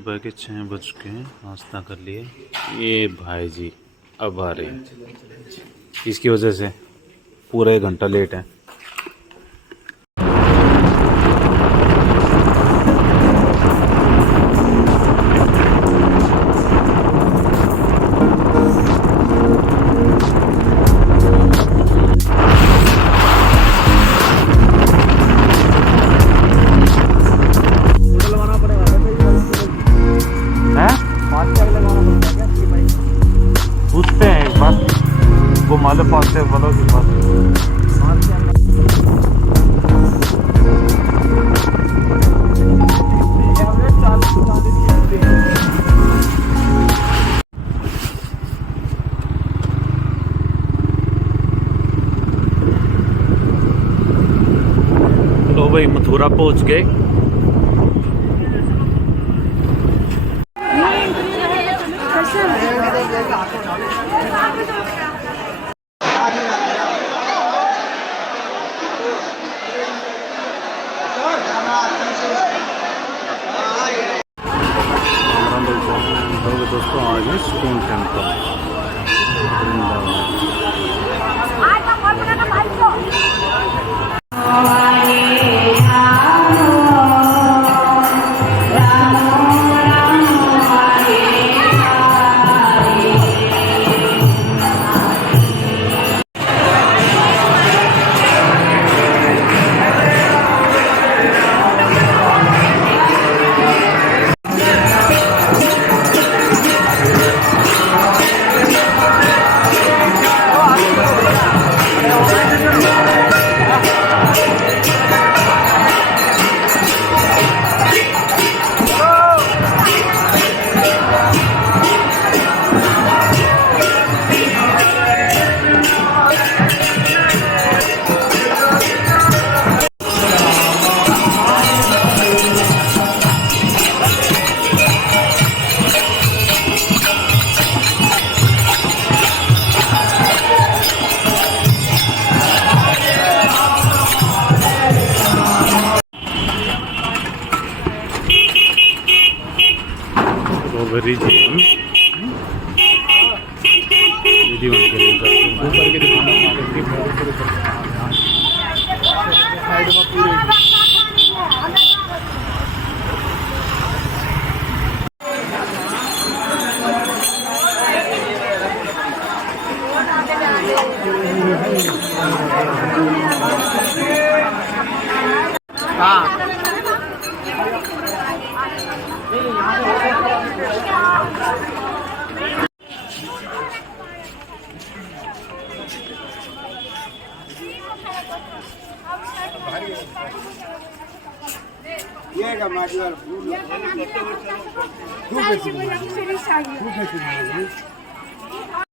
सुबह के 6 बज के नाश्ता कर लिए। ये भाई जी अब आ रहे हैं, इसकी वजह से पूरा 1 घंटा लेट है। पूछते हैं एक बार, वो माले पास से वालों के पास। तो भाई मथुरा पहुंच गए। दोस्तों आज है स्कूल टेम्पल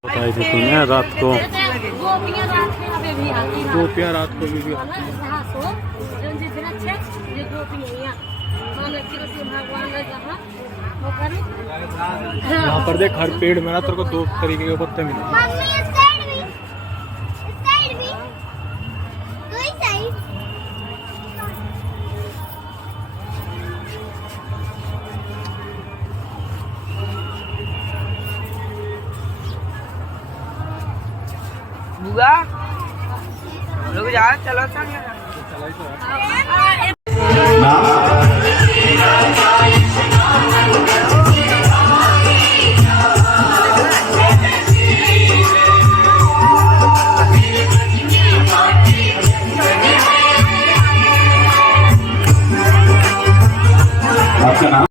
बताई थी तूने रात को, गोपियाँ रात को भी आती हैं। यहाँ पर देख हर पेड़ में ना तेरे को 2 तरीके के पत्ते मिलेंगे। लोग जा चलो आपका नाम?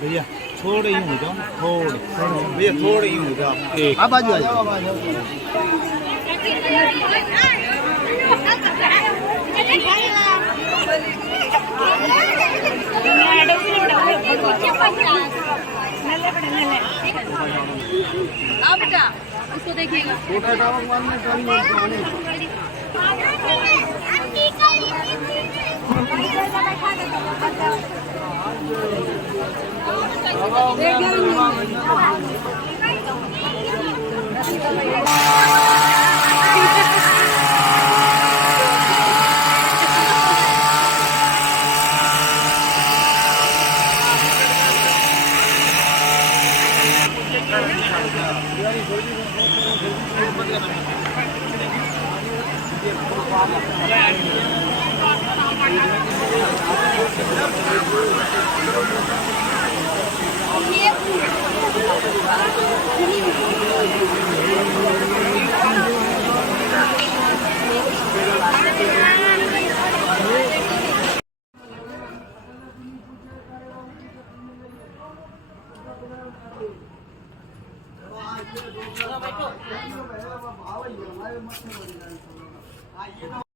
भैया थोड़े ही हो जाओ, थोड़े भैया थोड़े ही हो जाओ। आप बाजू आ जाओ। नल्ले देखिएगा